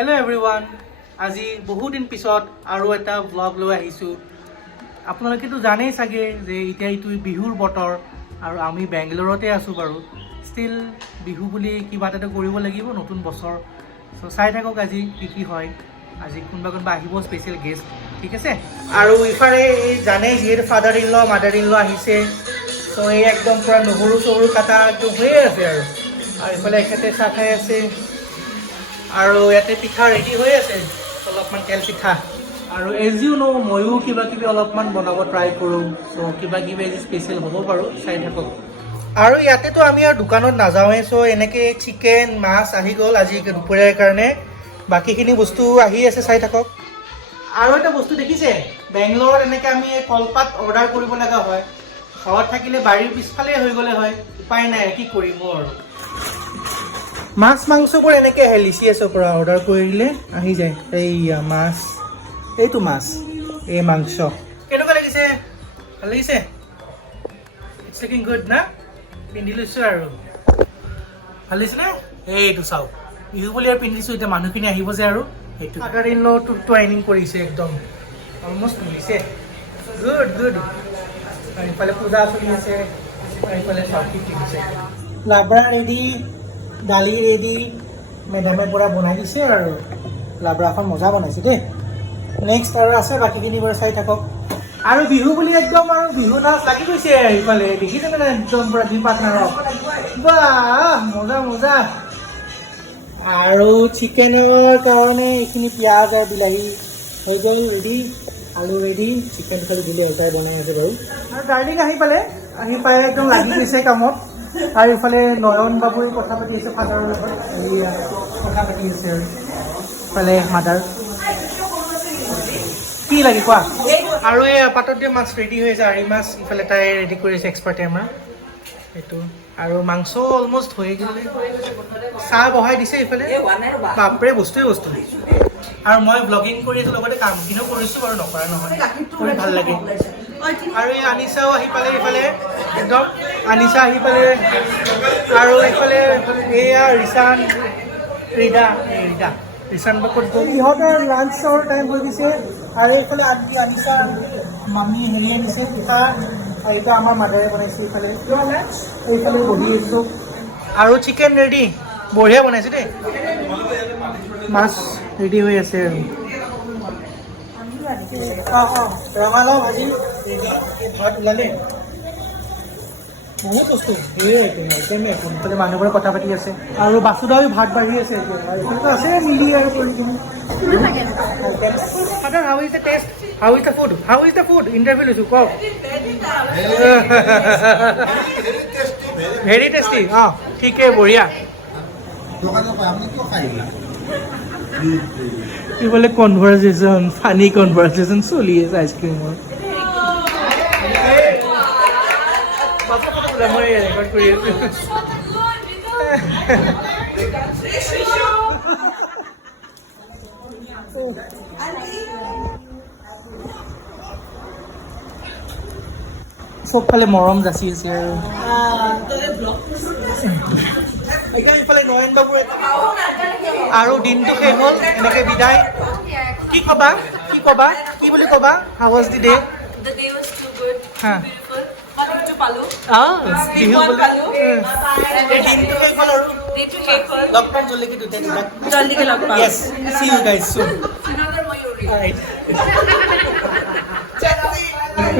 Hello' everyone, আজি বহুদিন পিছত আৰু এটা ব্লগ লৈ আহিছোঁ। আপোনালোকেতো জানেই চাগে যে এতিয়া এইটো বিহুৰ বতৰ আৰু আমি বেংগলোৰতে আছোঁ বাৰু। ষ্টিল বিহু বুলি কিবা এটা কৰিব লাগিব, নতুন বছৰ। চ' চাই থাকক আজি কি হয়। আজি কোনোবা আহিব স্পেচিয়েল গেষ্ট, ঠিক আছে। আৰু ইফালে এই জানেই যিহেতু father in law mother in law আহিছে। চ' এই একদম পূৰা নহৰু চহৰু কাটা একদম হৈয়ে আছে আৰু ইফালে এখেতে চাহ খাই আছে আৰু ইয়াতে পিঠা ৰেডি হৈ আছে, অলপমান তেল পিঠা। আৰু এজ ইউ ন' ময়ো কিবা কিবি অলপমান বনাব ট্ৰাই কৰোঁ। চ' কিবা কিবি আজি স্পেচিয়েল হ'ব বাৰু, চাই থাকক। আৰু ইয়াতেতো আমি আৰু দোকানত নাযাওঁৱেই। চ' এনেকৈ চিকেন মাছ আহি গ'ল আজি দুপৰীয়াৰ কাৰণে। বাকীখিনি বস্তু আহি আছে, চাই থাকক। আৰু এটা বস্তু দেখিছে, বেংগলোৰত এনেকৈ আমি কলপাত অৰ্ডাৰ কৰিব লগা হয়। ঘৰত থাকিলে বাৰীৰ পিছফালে হৈ গ'লে হয়, উপায় নাই, কি কৰিব আৰু। মাছ মাংসবোৰ এনেকৈ আহে লিচিএছৰ পৰা অৰ্ডাৰ কৰিলে আহি যায়। এইয়া মাছ, এইটো মাছ, এই মাংস। কেনেকুৱা লাগিছে? ভাল লাগিছে? ইটছ লুকিং গুড না? পিন্ধি লৈছোঁ আৰু ভাল লাগিছেনে? এইটো চাওক, বিহু বুলি আৰু পিন্ধিছোঁ। এতিয়া মানুহখিনি আহিব যে আৰু সেইটো ফাদাৰ ইন লটো ট্ৰাইনিং কৰিছে, একদম অলমষ্ট মিলিছে। Good good. আৰু ইফালে পূজা চলি আছে, আৰু ইফালে চাওক কি পিন্ধিছে। লাবৰা ৰেডি, দালি ৰেডি, মেডামে পূৰা বনাই দিছে আৰু লাবৰাখন মজা বনাইছে দেই। নেক্সট আৰু আছে বাকীখিনি বাৰু, চাই থাকক। আৰু বিহু বুলি একদম আৰু বিহু নাচ লাগি গৈছে ইফালে, দেখিছে মানে একদম পূৰা দুই পাৰ্টনাৰক। বাহ, মজা মজা। আৰু চিকেনৰ কাৰণে এইখিনি পিঁয়াজ আৰু বিলাহী হৈ গ'ল ৰেডি, আলু ৰেডি, চিকেন খালি দিলে এটাই বনাই আছে বাৰু। আৰু ডাৰ্লিং আহি পাই একদম লাগি গৈছে কামত। আৰু ইফালে নয়ন বাবুৱে কথা পাতি আছে ফাদাৰৰ লগত, কথা পাতি আছে আৰু ইফালে মাদাৰ। কি লাগে কোৱা? আৰু এই পাতত দিয়া মাছ ৰেডি হৈ আছে, আৰি মাছ ইফালে তাই ৰেডি কৰি আছে, এক্সপাৰ্টে আমাৰ সেইটো। আৰু মাংস অলমষ্ট হৈ গ'ল, চাহ বহাই দিছে ইফালে। বাপৰে, বস্তুৱে বস্তু। আৰু মই ব্লগিং কৰি আছোঁ, লগতে কামখিনিও কৰিছোঁ বাৰু, নকৰা নহয়, কৰি ভাল লাগে। আৰু এই আনিছাও আহি পালে ইফালে, একদম আনিছা আহি পালে। আৰু এইফালে এয়া ৰিচান, ৰিদা ৰিচান বা ক'ত গ'ল? ইহঁতৰ লাঞ্চৰ টাইম হৈ গৈছে। আৰু এইফালে আনিছা মামী হেৰি আনিছে পিঠা, আৰু এতিয়া আমাৰ মাদাৰে বনাইছে ইফালে। এইফালে বহি আছোঁ। আৰু চিকেন ৰেডি, বঢ়িয়া বনাইছে দেই। মাছ ৰেডি হৈ আছে আৰু ৰঙালাও ভাজি ৰেডি, ভাত ওলালে। বহুত বস্তু এইফালে মানুহবোৰে কথা পাতি আছে। আৰু বাসুদাও ভাত বাঢ়ি আছে এতিয়া, আৰু এইফালেতো আছে মিলি আৰু কৰি কিনে। Father, how is the taste? How is the food? How is the food? Interview লৈছোঁ, কওক। Very tasty. অঁ, ঠিকে, বঢ়িয়া। কি বোলে কনভাৰচেশ্যন, ফানি কনভাৰচেশ্যন চলি আছে আইচক্ৰীমৰ। মই ৰেকৰ্ড কৰি আছোঁ। চবফালে মৰম যাচি আছে আৰু এতিয়া ইফালে নয়ন বাবু আৰু দিনটো শেষ হ'ল এনেকৈ বিদায়। কি ক'বা কি বুলি ক'বা? How was the day? The day was too good, হা, beautiful. Matu palu. বিহু বুলি এই দিনটো শেষ হ'ল আৰু Day to cake hall. লগ পাম জল্দিকে দুটাই দুটাক। Jaldi ke log paao. Yes, see you guys soon. Another Mayuri. All right.